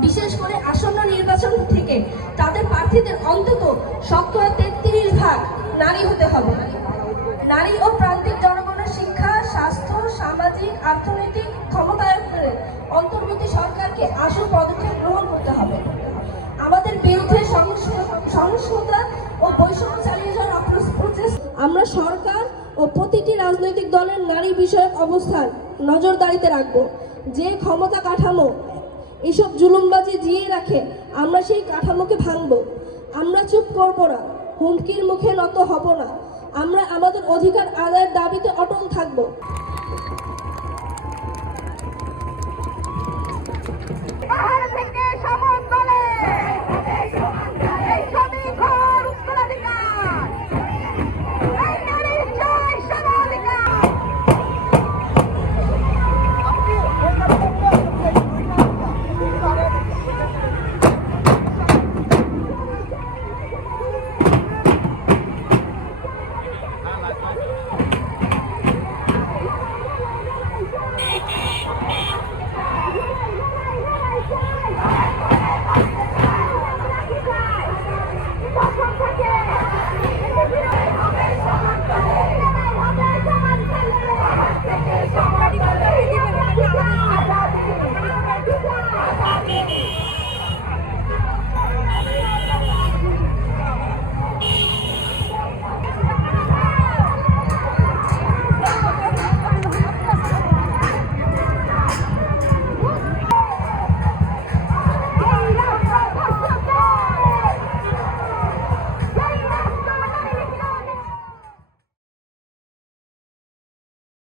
বিশেষ করে আসন্ন নির্বাচন থেকে তাদের প্রার্থীদের অন্তত শতকরা তেত্রিশ ভাগ নারী হতে হবে। নারী ও প্রান্তিক জনগণের শিক্ষা, স্বাস্থ্য, সামাজিক অর্থনৈতিক ক্ষমতায়নের অন্তর্বর্তী সরকারকে আসল পদক্ষেপ গ্রহণ করতে হবে। আমাদের বিরুদ্ধে সহিংস- সহিংসতা ও বৈষম্য চালিয়ে যাওয়ার আমরা সরকার ও প্রতিটি রাজনৈতিক দলের নারী বিষয়ক অবস্থান নজরদারিতে রাখব। যে ক্ষমতা কাঠামো এসব জুলুমবাজি জিয়ে রাখে, আমরা সেই কাঠামোকে ভাঙব। আমরা চুপ করব না হুমকির মুখে নত হব না। আমরা আমাদের অধিকার আদায়ের দাবিতে অটল থাকব।